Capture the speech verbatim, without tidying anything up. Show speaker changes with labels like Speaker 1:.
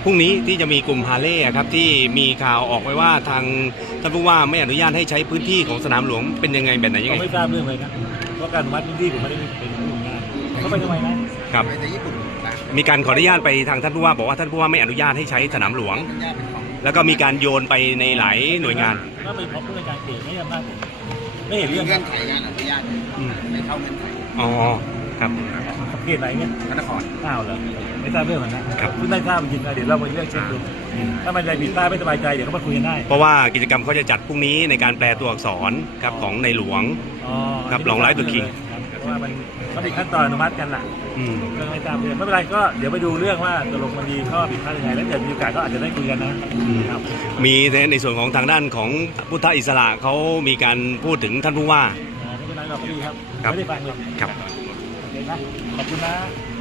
Speaker 1: พรุ่งนี้ที่จะมีกลุ่มฮาร์เลย์ครับที่มีข่าวออกไว้ว่าทางท่านผู้ว่าไม่อนุญาตให้ใช้พื้นที่ของสนามหลวงเป็นยังไงแบบไหนยัง
Speaker 2: ผม
Speaker 1: ไง
Speaker 2: ไม่ทราบเรื่องเลยนะเพราะการอนุมัติพื้นที่ผมไม่ได้เป็นผู้งานเขาไปทำไมนะครับ
Speaker 3: ไปญี่ปุ่นนะ
Speaker 1: มีการขออนุญาตไปทางท่านผู้ว่าบอกว่าท่านผู้ว่าไม่อนุญาตให้ใช้สนามหลวง
Speaker 3: อนุญาตเป็นของ
Speaker 1: แล้วก็มีการโยนไปในหลายหน่วยงาน
Speaker 2: ก็เป็นของผู้ในวยการเขตไม่ใช่อำนาจผมไม่เห็น
Speaker 3: มี
Speaker 2: เรื่อง
Speaker 3: เงื่อนไขการอนุญาต
Speaker 1: อืม
Speaker 3: ไม่เข้าเงื่อนไข
Speaker 1: อ๋อครับ
Speaker 2: เขตไหนเนี่ย
Speaker 3: พระนคร
Speaker 2: อ้าวเหรอไม่ทราบเรื่องเหมือนนะครับ คุณไม่ทราบจริงๆเดี๋ยวเราไปเรื่องเช็คดูถ้ามันใจผิดพลาดไม่สบายใจเดี๋ยวก็มาคุยกันได้
Speaker 1: เพราะว่ากิจกรรมเขาจะจัดพรุ่งนี้ในการแปลตัวอักษรครับของในหลวง
Speaker 2: อ๋อ
Speaker 1: ครับลองไลฟ์ตัว King
Speaker 2: เพราะว่ามันต้องมีขั้นตอนอนุมัติกันล่ะ
Speaker 1: อืม
Speaker 2: ก็ไม่ทราบเรื่องไม่เป็นไรก็เดี๋ยวไปดูเรื่องว่าตกลงมันมีข้อผิดพลาดยังไงแล้วเดี๋ยวมีโอกาสก็อาจจะได้คุยกันนะ
Speaker 1: อืม
Speaker 2: ครับ
Speaker 1: มีในส่วนของทางด้านของพุทธอิสระเขามีการพูดถึงท่านผู้ว่า
Speaker 2: อ่าไม่เป็นไรหรอกพี่ครับ
Speaker 1: ครับ
Speaker 2: ไม่ได้ฟังเลย
Speaker 1: ครับ
Speaker 2: โอเคนะขอบคุณนะ